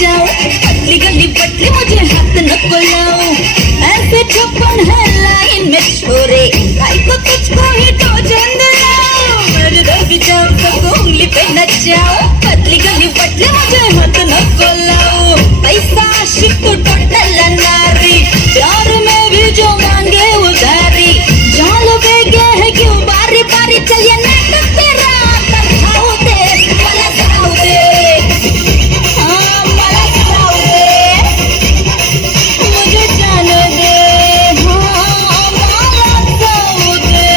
जाओ, पतली गली पतली मुझे हाथ न बुलाओ, ऐसे छप्पन है लाइन में छोरे, भाई को तुझको ही तो चंद लाओ, मेरे रंग जाओ सबको उंगली पे नचाओ, पतली गली पतली मुझे हाथ न बुलाओ, पैसा आशिक तो टोटल नारी, प्यार में भी जो मांगे उधारी, जालो बेगे है क्यों बारी बारी, चलिए नाटक तेरा तड़ाओ दे, मला जाओ दे, हाँ मला जाओ दे, मुझे जाने दे, हाँ मला जाओ दे.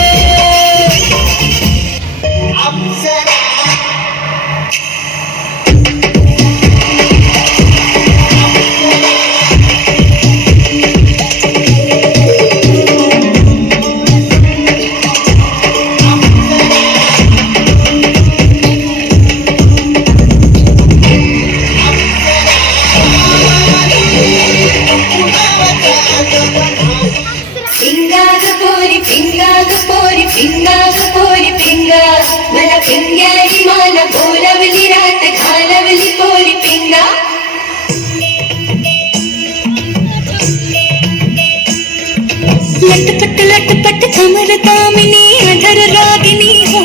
पिंगा मला पिंग्याची मला बोलवली रात घालवली पोरी पिंगा. लटपट कमर दामिनी अधर रागिनी हो,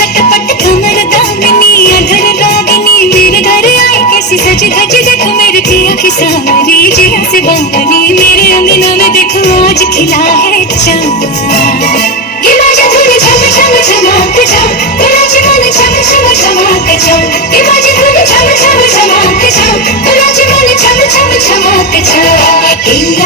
लटपट कमर दामिनी अधर रागिनी, मेरे घर आई कैसी सज धज, देखो मेरे जिया की सावरी, जिया से बावरी, मेरे अंगना में देखो आज खिला है चांद. ये माझ्या धुनी छम छम छमाक छम, कुणाची मन छम छम छमाक छम, ये माझी धुनी छम छम छमाक छम, कुणाची मन छम छम छमाक छम.